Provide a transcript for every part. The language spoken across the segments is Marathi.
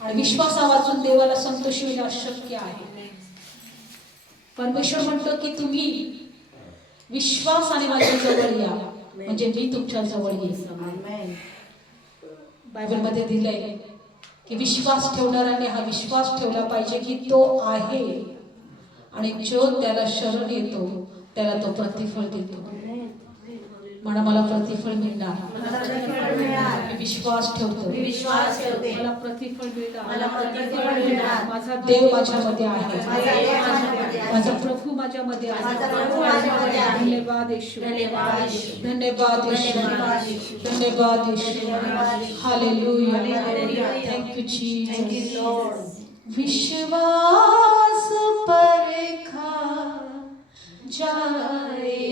आणि विश्वासा वाचून देवाला संतोष होणे अशक्य आहे. परमेश्वर म्हणतो की तुम्ही विश्वासाने माझ्या जवळ या. म्हणजे मी तुमच्या जवळ येईल बायबलमध्ये दिलंय की विश्वास ठेवणाऱ्याने हा विश्वास ठेवला पाहिजे की तो आहे. आणि जो त्याला शरण येतो त्याला तो प्रतिफळ देतो. म्हणा मला प्रतिफळ मिळणार मी विश्वास ठेवतो विश्वास ठेवते. मला प्रतिफळ मिळणार मला प्रतिफळ मिळणार. माझा देव माझ्यामध्ये आहे माझा प्रभू माझ्यामध्ये आहे. धन्यवाद येशू धन्यवाद येशू. धन्यवाद Yeshu. Hallelujah. Thank you you, Jesus. विश्वास परखा जाएगा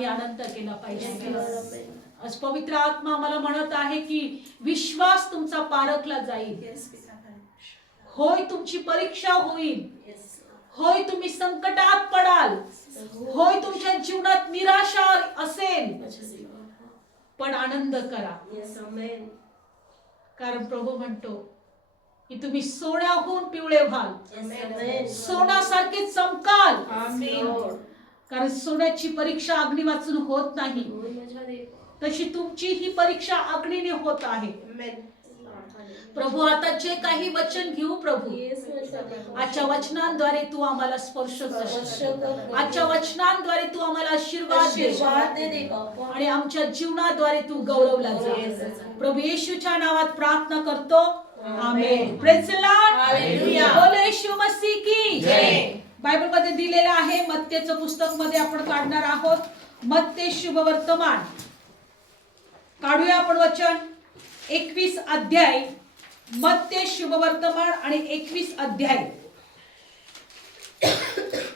आम्ही आनंद केला पाहिजे. आज पवित्र आत्मा मला म्हणत आहे की विश्वास तुमचा पारखला जाईल. होय तुमची परीक्षा होईल. होय तुम्ही संकटात पडाल. होय तुमच्या जीवनात निराशा असेल. पण आनंद करा. कारण प्रभू म्हणतो की तुम्ही सोन्याहून पिवळे व्हाल. सोन्यासारखे चमकाल. कारण सोन्याची परीक्षा अग्नी वाचून होत नाही. तशी तुमची ही परीक्षा अग्नीने होत आहे. प्रभू आता जे काही वचन घेऊ प्रभू. आजच्या वचनांद्वारे तू आम्हाला स्पर्श कर. आजच्या वचनांद्वारे तू आम्हाला आशीर्वाद दे. आणि आमच्या जीवनाद्वारे तू गौरवला जा. प्रभू येशूच्या नावात प्रार्थना करतो. आमेन. Hallelujah. बोलो येशू मसीह की. जय. बायबलमध्ये दिलेलं आहे मत्तेचं पुस्तकमध्ये आपण काढणार आहोत. मत्ते शुभ वर्तमान. काढूया आपण वचन. एकवीस अध्याय. मत्ते शुभ वर्तमान आणि एकवीस अध्याय.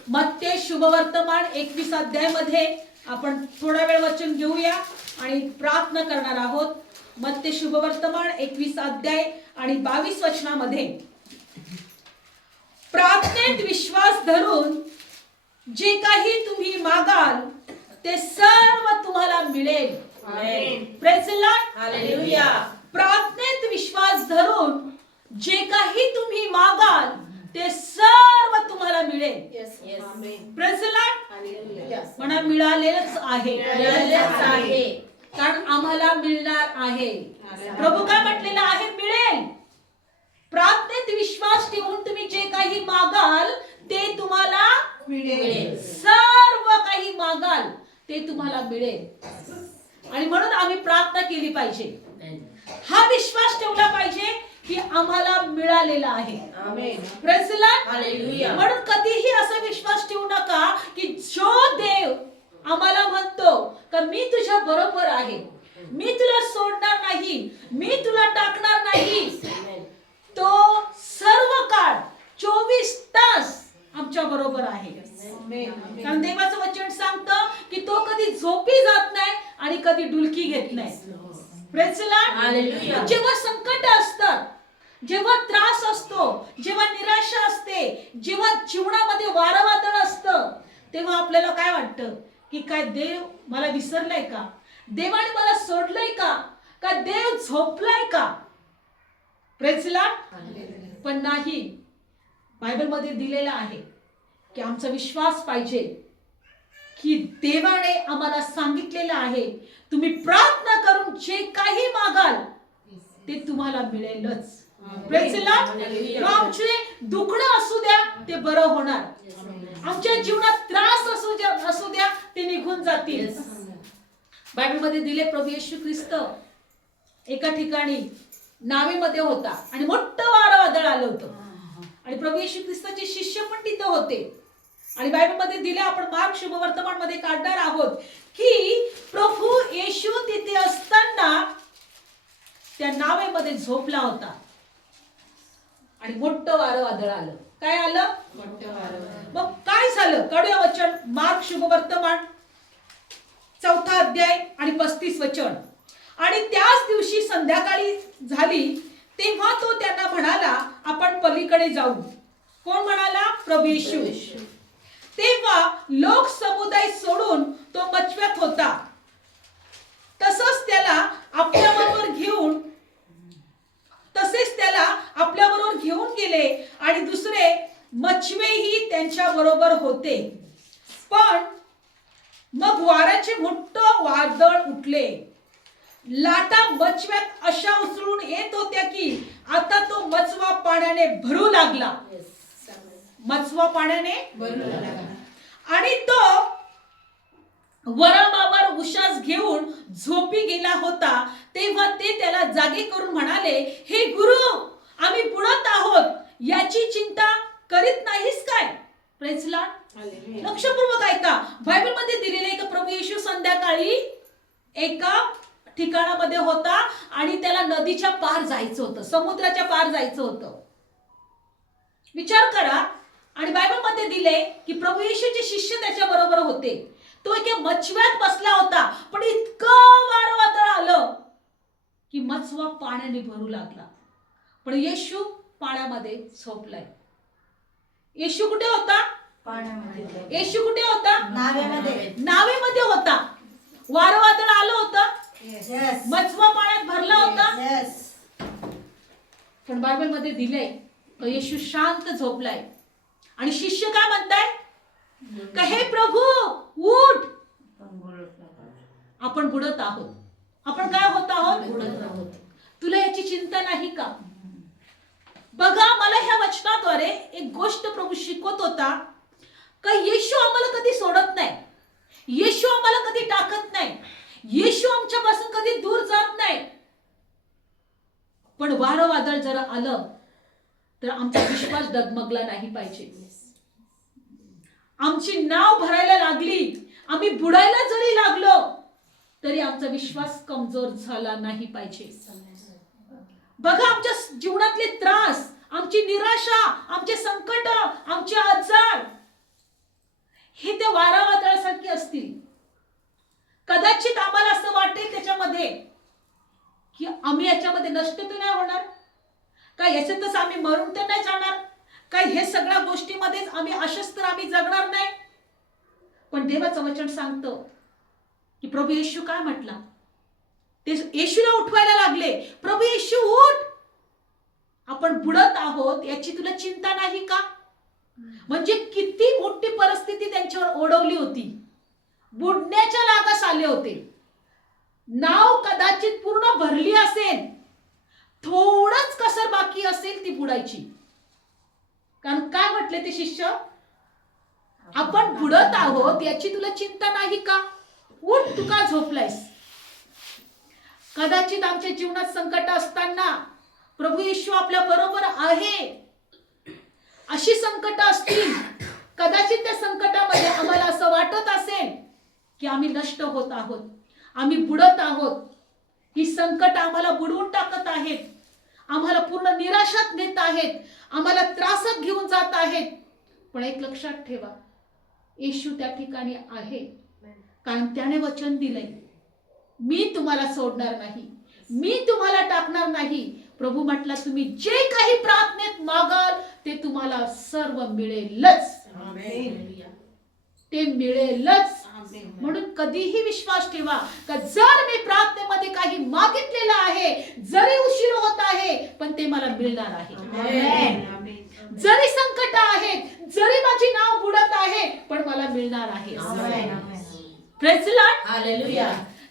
मत्ते शुभ वर्तमान एकवीस अध्यायमध्ये आपण थोडा वेळ वचन घेऊया आणि प्रार्थना करणार आहोत. मत्ते शुभ वर्तमान एकवीस अध्याय आणि बावीस वचनामध्ये. प्रार्थनेत विश्वास धरून जे काही तुम्ही मागाल ते सर्व तुम्हाला मिळेल. प्रार्थनेत विश्वास धरून जे काही तुम्ही मागाल ते सर्व तुम्हाला मिळेल. म्हणा मिळालेलंच आहे. मिळालेलंच आहे. कारण आम्हाला मिळणार आहे. प्रभू काय म्हटलेलं आहे? मिळेल. प्रार्थनेत विश्वास ठेवून तुम्ही जे काही मागाल ते तुम्हाला मिळेल. सर्व काही मागाल ते तुम्हाला मिळेल. आणि म्हणून आम्ही प्रार्थना केली पाहिजे. हा विश्वास ठेवला पाहिजे की आम्हाला मिळालेला आहे Praise the Lord. Hallelujah. म्हणून कधीही असा विश्वास ठेवू नका की जो देव आम्हाला म्हणतो का मी तुझ्या बरोबर आहे मी तुला सोडणार नाही मी तुला टाकणार नाही तो सर्व काळ चोवीस तास आमच्या बरोबर आहे कारण देवाचं वचन सांगतं की तो कधी झोपी जात नाही आणि कधी डुलकी घेत नाही Praise the Lord. Hallelujah. जेव्हा संकट असतात जेव्हा त्रास असतो जेव्हा निराशा असते जेव्हा जीवनामध्ये वारवादळ असतं तेव्हा आपल्याला काय वाटतं की काय देव मला विसरलाय का देवाने मला सोडलंय का का देव झोपलाय का प्रेचला नाही. बायबलमध्ये दिलेलं आहे की आमचा विश्वास पाहिजे की देवाने आम्हाला सांगितलेलं आहे तुम्ही प्रार्थना करून जे काही मागाल ते तुम्हाला मिळेलच. आमचे दुखणं असू द्या ते बरं होणार. आमच्या जीवनात त्रास असू द्या असू द्या ते निघून जातील. बायबलमध्ये दिले प्रभू येशू ख्रिस्त एका ठिकाणी नावेमध्ये होता. आणि मोठं वारं वादळ आलं होतं. आणि प्रभू येशू ख्रिस्ताचे शिष्य पण तिथं होते. आणि बायबलमध्ये दिले आपण मार्क शुभवर्तमानमध्ये काढणार आहोत की प्रभू येशू तिथे असताना त्या नावेमध्ये झोपला होता. आणि मोठं वारं वादळ आलं. काय आलं? मग काय झालं? कडूया वचन. मार्क शुभवर्तमान. चौथा अध्याय आणि पस्तीस वचन. आणि त्याच दिवशी संध्याकाळी झाली तेव्हा तो त्यांना म्हणाला आपण पलीकडे जाऊ. कोण म्हणाला? प्रभेशू तेव्हा लोक समुदाय सोडून तो मचव्यात होता. तसंच त्याला आपल्याबरोबर घेऊन तसेच त्याला आपल्याबरोबर घेऊन गेले आणि दुसरे मच्छवेही त्यांच्या बरोबर होते. पण मग वाराचे मोठं वादळ उठले. लाटा मचव्यात अशा उसळून येत होत्या की आता तो मचवा पाण्याने भरू लागला. मचवा पाण्याने आणि तो वरमावर उशास घेऊन झोपी गेला होता. तेव्हा ते त्याला जागे करून म्हणाले हे गुरु आम्ही बुडत आहोत. याची चिंता करीत नाहीस काय? लक्षपूर्वक ऐका. बायबलमध्ये दिलेले एक प्रभू येशू संध्याकाळी? एका ठिकाणामध्ये होता आणि त्याला नदीच्या पार जायचं होतं समुद्राच्या पार जायचं होतं. विचार करा. आणि बायबलमध्ये दिले की प्रभू येशूचे शिष्य त्याच्या बरोबर होते. तो एका मछव्यात बसला होता पण इतकं वारं वादळ आलं की मचवा पाण्याने भरू लागला. पण येशू पाण्यामध्ये झोपलाय. येशू कुठे होता? येशू कुठे होता? नाव्यामध्ये. नावेमध्ये होता. वारं वादळ आलं होतं. मचवा पाण्यात भरला होता. पण बायबलमध्ये दिलंय येशू शांत झोपलाय. आणि शिष्य काय म्हणताय? का हे प्रभू उठ. आपण बुडत आहोत. आपण काय होत आहोत. तुला याची चिंता नाही का? बघा मला ह्या वचनाद्वारे एक गोष्ट प्रभू शिकवत होता. का येशू आम्हाला कधी सोडत नाही? येशू आम्हाला कधी टाकत नाही? येशू आमच्यापासून कधी दूर जात नाही. पण वारं वादळ जर आलं तर आमचा विश्वास डगमगला नाही पाहिजे. आमची नाव भरायला लागली. आम्ही बुडायला जरी लागलो तरी आमचा विश्वास कमजोर झाला नाही पाहिजे. बघा आमच्या जीवनातले त्रास आमची निराशा आमचे संकट आमचे आजार हे त्या वारा वादळासारखे असतील. कदाचित आम्हाला असं वाटेल त्याच्यामध्ये की आम्ही याच्यामध्ये नष्ट तर नाही होणार. का याच्यातच आम्ही मरून तर नाही जाणार. काय हे सगळ्या गोष्टीमध्येच आम्ही अशस्त्र आम्ही जगणार नाही. पण देवाचं वचन सांगतं की प्रभू येशू काय म्हटला? ते येशूला उठवायला लागले. प्रभू येशू उठ. आपण बुडत आहोत याची तुला चिंता नाही का? म्हणजे किती मोठी परिस्थिती त्यांच्यावर ओढवली होती. बुडण्याच्या लागास आले होते. नाव कदाचित पूर्ण भरली असेल. थोडंच कसर बाकी असेल ती बुडायची. कारण काय म्हटले ते शिष्य? आपण बुडत आहोत याची तुला चिंता नाही का? उठ तू का झोपलायस? कदाचित आमच्या जीवनात संकट असताना प्रभू येशू आपल्या बरोबर आहे. अशी संकट असतील. कदाचित त्या संकटामध्ये आम्हाला की आम्ही नष्ट होत आहोत. आम्ही बुडत आहोत. ही संकट आम्हाला बुडवून टाकत आहेत. आम्हाला पूर्ण निराशात नेत आहेत. आम्हाला त्रासात घेऊन जात आहेत. पण एक लक्षात ठेवा येशू त्या ठिकाणी आहे. कारण त्याने वचन दिलंय. मी तुम्हाला सोडणार नाही. मी तुम्हाला टाकणार नाही. प्रभू म्हटला तुम्ही जे काही प्रार्थनेत मागाल ते तुम्हाला सर्व मिळेलच. ते मिळेलच. म्हणून कधीही विश्वास ठेवा का जर मी प्रार्थनेमध्ये काही मागितलेलं आहे जरी उशीर होत आहे पण ते मला मिळणार आहे. जरी संकट आहेत जरी माझी नाव बुडत आहे पण मला मिळणार आहे.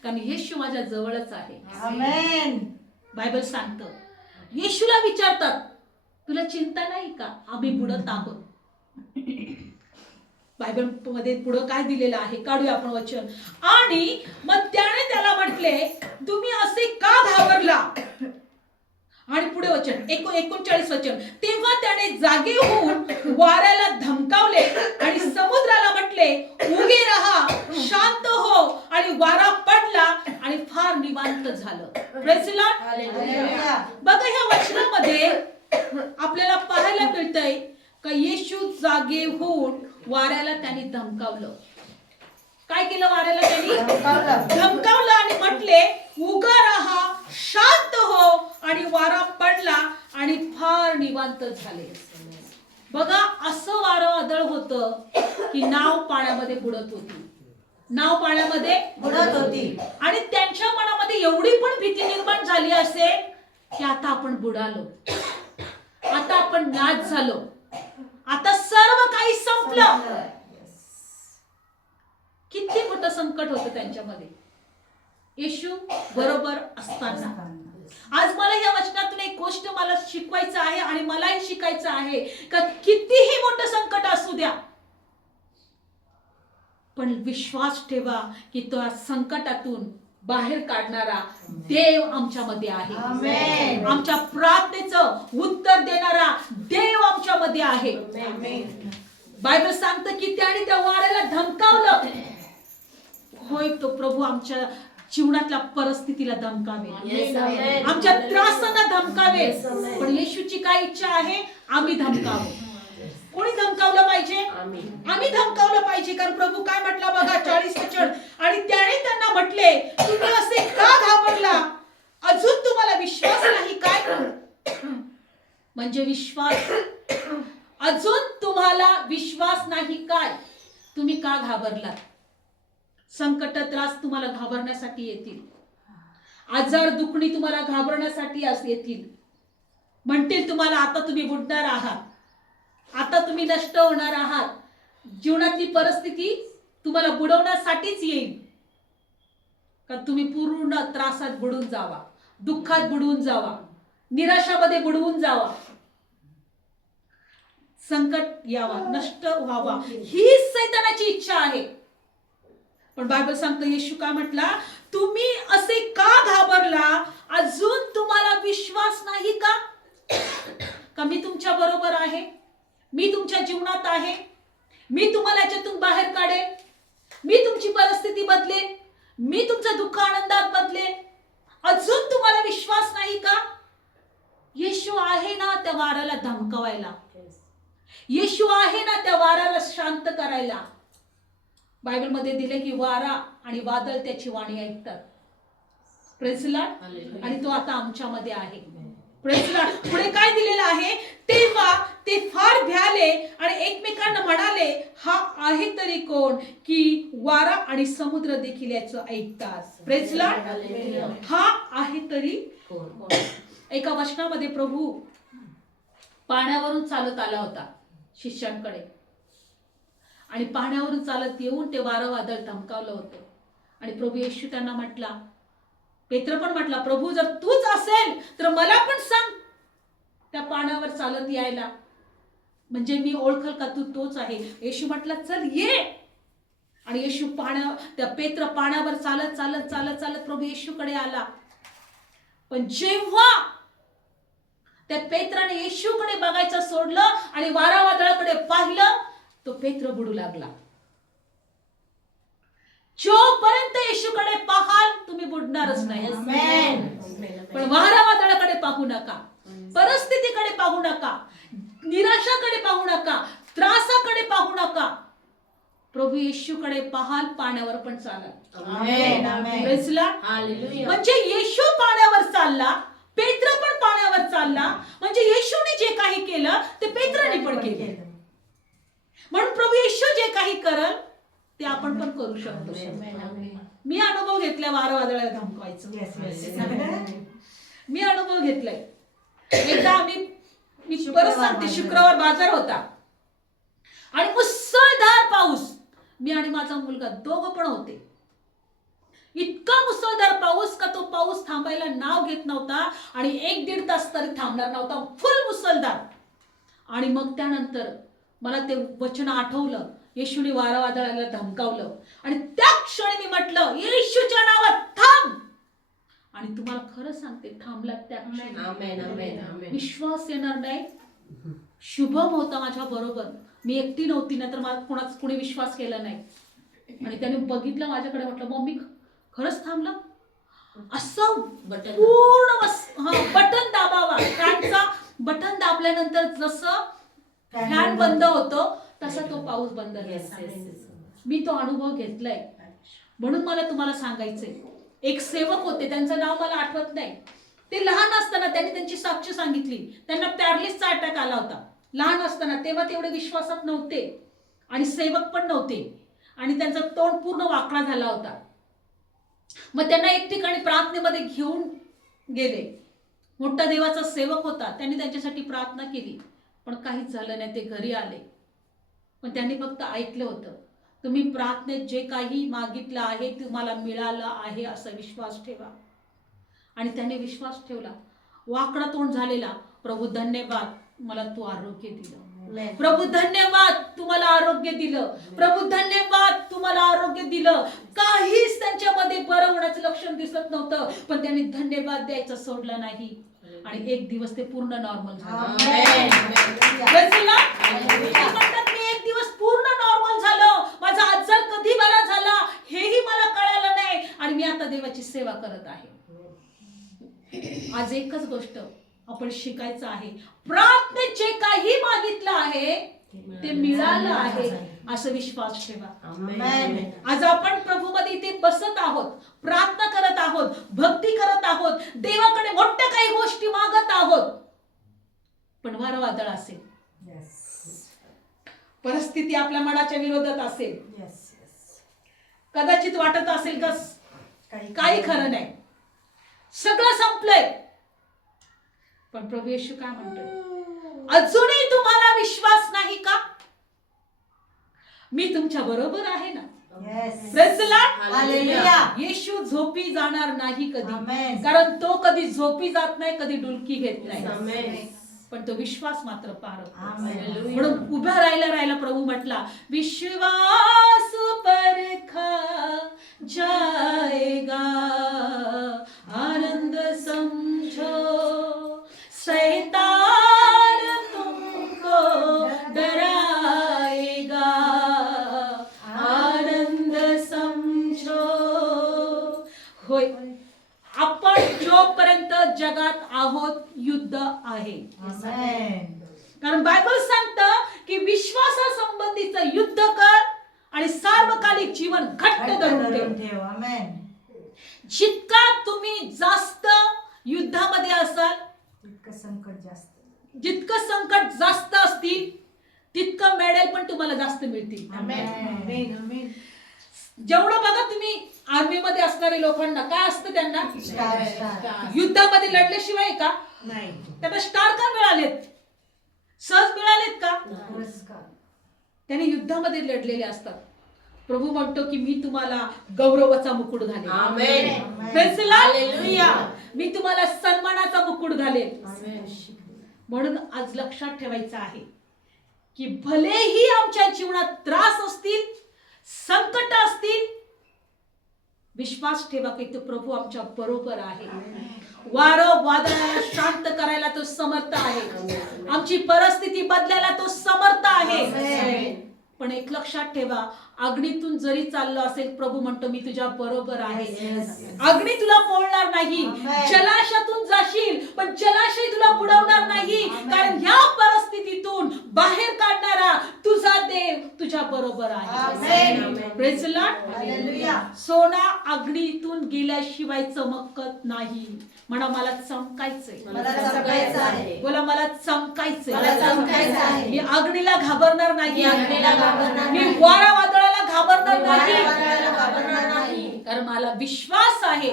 कारण येशू माझ्या जवळच आहे. बायबल सांगतं येशूला विचारतात तुला चिंता नाही का? आम्ही बुडत आहोत. बायबलमध्ये पुढं काय दिलेलं आहे? काढूया आपण वचन. आणि मग त्याने त्याला म्हटले तुम्ही असे का घाबरला? आणि पुढे वचन एको एकोणचाळीस वचन. तेव्हा त्याने जागे होऊन वाऱ्याला धमकावले आणि समुद्राला म्हटले उगे रहा शांत हो. आणि वारा पडला आणि फार निवांत झालं. बघा ह्या वचनामध्ये आपल्याला पाहायला मिळतंय येशू जागे होऊन वाऱ्याला त्यांनी धमकावलं. काय केलं वाऱ्याला त्यांनी? धमकावलं. आणि म्हटले उगा राहा शांत हो. आणि वारा पडला आणि फार निवांत झाले. बघा असं वारं वादळ होतं की नाव पाण्यामध्ये बुडत होती. नाव पाण्यामध्ये बुडत होती. आणि त्यांच्या मनामध्ये एवढी पण भीती निर्माण झाली असेल की आता आपण बुडालो. आता आपण नाच झालो. आता सर्व काही संपलं. किती मोठं संकट होतं त्यांच्यामध्ये. येशू बरोबर असताना. आज मला या वचनातून एक गोष्ट मला शिकवायचं आहे आणि मलाही शिकायचं आहे का कितीही मोठं संकट असू द्या. पण विश्वास ठेवा की तो संकटातून बाहेर काढणारा देव आमच्यामध्ये आहे. आमच्या प्रार्थनेचं उत्तर देणारा देव आमच्यामध्ये आहे. बायबल सांगतं की त्याने त्या वाऱ्याला धमकावलं होय तो प्रभू आमच्या जीवनातल्या परिस्थितीला amen. आमच्या त्रासांना amen. पण येशूची काय इच्छा आहे आम्ही धमकावू कोणी धमकावलं पाहिजे? आम्ही. धमकावलं पाहिजे कारण प्रभू काय म्हटला बघा चाळीस वचन आणि त्याने त्यांना म्हटले तुम्ही असे का घाबरला? अजून तुम्हाला विश्वास नाही काय? म्हणजे विश्वास. अजून तुम्हाला विश्वास नाही काय? तुम्ही का घाबरलात? संकट त्रास तुम्हाला घाबरण्यासाठी येतील. आजार दुखणी तुम्हाला घाबरण्यासाठी येतील. म्हणतील तुम्हाला आता तुम्ही बुडणार आहात. आता तुम्ही नष्ट होणार आहात. जीवनातली परिस्थिती तुम्हाला बुडवण्यासाठीच येईल. का तुम्ही पूर्ण त्रासात बुडून जावा. दुःखात बुडवून जावा. निराशामध्ये बुडवून जावा. संकट यावा नष्ट व्हावा. ही सैतानाची इच्छा आहे. पण बायबल सांगतं येशू काय म्हटला तुम्ही असे का घाबरला? अजून तुम्हाला विश्वास नाही का? का मी तुमच्या बरोबर आहे? मी तुमच्या जीवनात आहे. मी तुम्हाला याच्यातून बाहेर काढेल मी तुमची परिस्थिती बदलेल मी तुमचं दुःख आनंदात बदलेल अजून तुम्हाला विश्वास नाही का? येशू आहे ना त्या वाऱ्याला धमकवायला. येशू आहे ना त्या वाऱ्याला शांत करायला. बायबलमध्ये दिले की वारा आणि वादळ त्याची वाणी ऐकतात. प्रेसला आणि तो आता आमच्यामध्ये आहे. पुढे काय दिलेलं आहे? तेव्हा ते फार भ्याले आणि एकमेकांना म्हणाले हा आहे तरी कोण? की वारा आणि समुद्र देखील याचं ऐकतात. प्रेसला हा आहे तरी एका वचनामध्ये प्रभू पाण्यावरून चालत आला होता शिष्यांकडे. आणि पाण्यावरून चालत येऊन ते वारं वादळ धमकावलं होतं. आणि प्रभू येशू त्यांना म्हटला पेत्र पण म्हटला प्रभू जर तूच असेल तर मला पण सांग. त्या पाण्यावर चालत यायला. म्हणजे मी ओळखल का तू तोच आहे? येशू म्हटला चल ये. आणि येशू पाण्या त्या पेत्र पाण्यावर चालत चालत चालत चालत प्रभू येशूकडे आला. पण जेव्हा त्या पेत्राने येशूकडे बघायचं सोडलं आणि वारा वादळाकडे पाहिलं तो पेत्र बुडू लागला. जोपर्यंत येशूकडे तुम्ही बुडणारच नाही. पण वादळाकडे पाहू नका. परिस्थितीकडे पाहू नका. निराशाकडे पाहू नका. त्रासाकडे पाहू नका. प्रभू येशूकडे पाहाल पाण्यावर पण चालाल. म्हणजे येशू पाण्यावर चालला पेत्र पण पाण्यावर चालला. म्हणजे येशूने जे काही केलं ते पेत्राने पण केलं. म्हणून प्रभू येशू जे काही करल ते आपण पण करू शकतो. मी अनुभव घेतलाय वारं वादळाला धमकवायचं. Yes. मी अनुभव घेतलाय. एकदा आम्ही मी परत सांगते. शुक्रवार बाजार होता. आणि मुसळधार पाऊस. मी आणि माझा मुलगा दोघं पण होते. इतका मुसळधार पाऊस का तो पाऊस थांबायला नाव घेत नव्हता आणि एक दीड तास तरी थांबणार नव्हता. फुल मुसळधार. आणि मग त्यानंतर मला ते वचन आठवलं. येशूने वारा वादळाला धमकावलं. आणि त्या क्षणी मी म्हटलं येशूच्या नावात थांब. आणि तुम्हाला खरं सांगते थांबला त्या क्षणी. विश्वास येणार नाही. शुभम होता माझ्या बरोबर. मी एकटी नव्हती ना तर मला कोणाच कोणी विश्वास केला नाही. आणि त्याने बघितलं माझ्याकडे म्हटलं मम्मी खरंच थांबला? असं बटन पूर्ण बटन दाबावा. फॅनचा बटन दाबल्यानंतर जसं फॅन बंद होतो तसा तो पाऊस बंद झाला. मी तो अनुभव घेतलाय. म्हणून मला तुम्हाला सांगायचंय एक सेवक होते त्यांचं नाव मला आठवत नाही. ते लहान असताना त्यांनी त्यांची साक्ष सांगितली. त्यांना पॅरलिसचा अटॅक आला होता. लहान असताना तेव्हा तेवढे विश्वासात नव्हते आणि सेवक पण नव्हते. आणि त्यांचा तोंड पूर्ण वाकडा झाला होता. मग त्यांना एक ठिकाणी प्रार्थनेमध्ये घेऊन गेले. मोठा देवाचा सेवक होता. त्यांनी त्यांच्यासाठी प्रार्थना केली. पण काहीच झालं नाही ते घरी आले. पण त्यांनी फक्त ऐकलं होतं. तुम्ही प्रार्थनेत जे काही मागितलं आहे तुम्हाला मिळालं आहे असा विश्वास ठेवा. आणि त्याने विश्वास ठेवला. वाकडा तोंड झालेला. प्रभू धन्यवाद. मला तू आरोग्य दिलं. प्रभू धन्यवाद. तुम्हाला आरोग्य दिलं. प्रभू धन्यवाद. तुम्हाला आरोग्य दिलं. काहीच त्यांच्यामध्ये बरं होण्याचं लक्षण दिसत नव्हतं. पण त्यांनी धन्यवाद द्यायचं सोडलं नाही. आणि एक दिवस ते पूर्ण नॉर्मल झालं. दिवस पूर्ण नॉर्मल झालो. माझा आजार कधी बरा झाला हेही मला कळालं नाही. आणि मी आता देवाची सेवा करत आहे. आज एकच गोष्ट आपण शिकायचं आहे. प्रार्थनेत जे काही मागितलं आहे ते मिळालं. आहे. असं विश्वास ठेवा. आमेन आज आपण प्रभूमध्ये इथे बसत आहोत प्रार्थना करत आहोत भक्ती करत आहोत देवाकडे मोठ्या काही गोष्टी मागत आहोत. पण वारं वादळ असेल. परिस्थिती आपल्या मनाच्या विरोधात असेल. कदाचित वाटत असेल का काही खरं नाही. सगळं संपलंय. पण प्रभू येशू काय म्हणतोय? अजूनही तुम्हाला विश्वास नाही का? मी तुमच्या बरोबर आहे ना. येशू झोपी जाणार नाही कधी. कारण तो कधी झोपी जात नाही कधी डुलकी घेत नाही. आमेन पण तो विश्वास मात्र पार. म्हणून उभ्या राहायला राहायला प्रभू म्हटला विश्वास परखा जाएगा आनंद समझो. जितका तुम्ही जास्त युद्धामध्ये असाल संकट जास्त. जितकं संकट जास्त असतील तितकं मेडल पण तुम्हाला जास्त मिळतील. Amen. जेवढं बघा तुम्ही आर्मीमध्ये असणारे लोकांना काय असतं त्यांना. युद्धामध्ये लढल्याशिवाय का? नाही. त्यांना स्टार का मिळालेत? सहज मिळालेत का? पुरस्कार. त्याने युद्धामध्ये लढलेले असतात. प्रभू म्हणतो की मी तुम्हाला गौरवाचा मुकुट. हालेलुया मी तुम्हाला सन्मानाचा मुकुट घालेन. आमेन म्हणून आज लक्षात ठेवायचं आहे की भलेही आमच्या जीवनात त्रास असतील संकट असतील विश्वास ठेवा की तो प्रभू आमच्या बरोबर आहे. वारं वादळाला शांत करायला तो समर्थ आहे. आमची परिस्थिती बदलायला तो समर्थ आहे. पण एक लक्षात ठेवा अग्नीतून जरी चाललो असेल प्रभू म्हणतो मी तुझ्या बरोबर आहे. अग्नी तुला पोळणार नाही Amen. जलाशयातून जाशील पण जलाशय तुला बुडवणार नाही. कारण ह्या परिस्थितीतून बाहेर काढणारा तुझा देव तुझ्या बरोबर आहे. सोना अग्नीतून गेल्याशिवाय चमकत नाही. म्हणा मला चमकायचंय. बोला मला चमकायचंय. मी अग्नीला घाबरणार नाही. मी. वारा वादळाला घाबरणार नाही. कारण मला विश्वास आहे.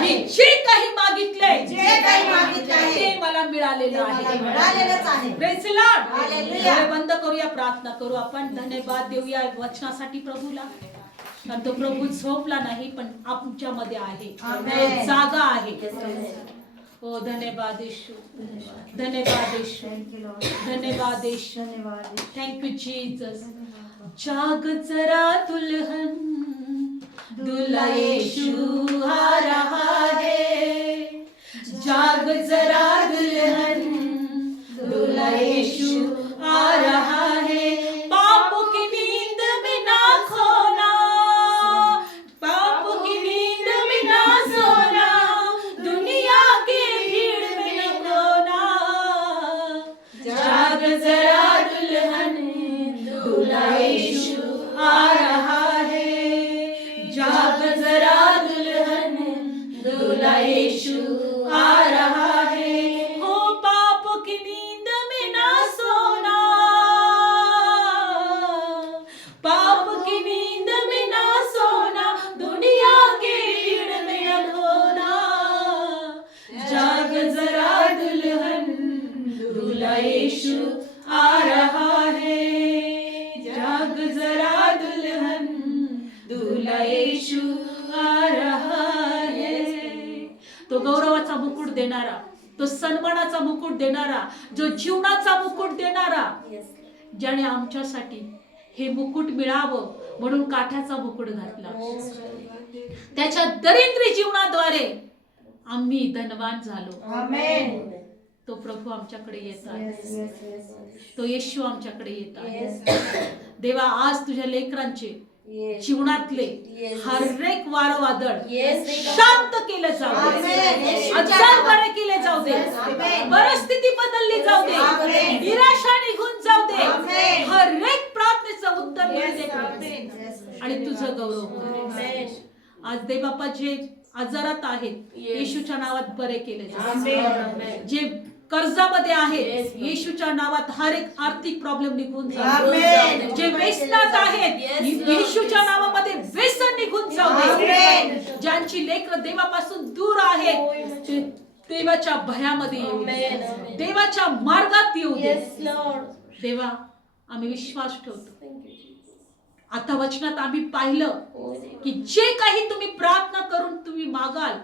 मी जे काही मागितले जे काही मागितले आहे, ते मला मिळालेलं आहे. आहे बंद करूया प्रार्थना करू आपण. धन्यवाद देऊया वचनासाठी प्रभूला. कारण तो प्रभू झोपला नाही पण आमच्यामध्ये आहे. Amen. जागा आहे. हो धन्यवाद येशू. धन्यवाद येशू. धन्यवाद येशू. धन्यवाद थँक यू जीसस जाग जरा दुल्हन. दुल्हा यीशु आ रहा है. जाग जरा दुल्हन. दुल्हा यीशु आ रहा है। पाप की नींद में ना खोना पाप की नींद में ना सोना। दुनिया की भीड़ में न जाग जरा दुल्हन दूल्हा यीशु, आ रहा है। जाग जरा दुल्हन दूल्हा यीशु, आ रहा जीवनाचा मुकुट देणारा. ज्याने आमच्यासाठी हे मुकुट मिळावं म्हणून काठाचा मुकुट घातला. त्याच्या दरिद्री जीवनाद्वारे आम्ही धनवान झालो. तो प्रभू आमच्याकडे yes, yes. तो येशू आमच्याकडे येतात देवा आज तुझ्या लेकरांचे जीवनातले हर एक वार वादळ शांत केलं जाऊ बरे केले जाऊ दे. परिस्थिती बदलली जाऊ दे. निराशा निघून जाऊ दे. Amen. हर एक प्रार्थनेचं उत्तर. आणि तुझं गौरव होऊ दे. आज देवबापा जे आजारात आहेत येशूच्या नावात बरे केले जाते जे कर्जामध्ये आहेत येशूच्या नावात हर एक आर्थिक प्रॉब्लेम निघून. जे येशूच्या नावामध्ये व्यसन निघून जाऊ दे. ज्यांची लेकर देवापासून दूर आहेत ते देवाच्या भयामध्ये येऊ दे. देवाच्या मार्गात येऊ दे. देवा आम्ही विश्वास ठेवतो. आता वचनात आम्ही पाहिलं की जे काही तुम्ही प्रार्थना करून तुम्ही मागाल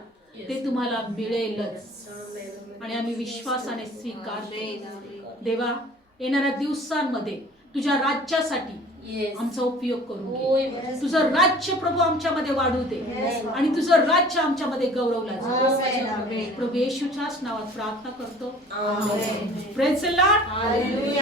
ते तुम्हाला मिळेलच. आणि आम्ही विश्वासाने स्वीकारले. देवा येणाऱ्या दिवसांमध्ये तुझ्या राज्यासाठी आमचा उपयोग करून घे. तुझं राज्य प्रभू आमच्यामध्ये वाढू दे Yes. आणि तुझं राज्य आमच्यामध्ये गौरवला Amen. जाऊ प्रभू येशूच्याच नावात प्रार्थना करतो Amen. Hallelujah.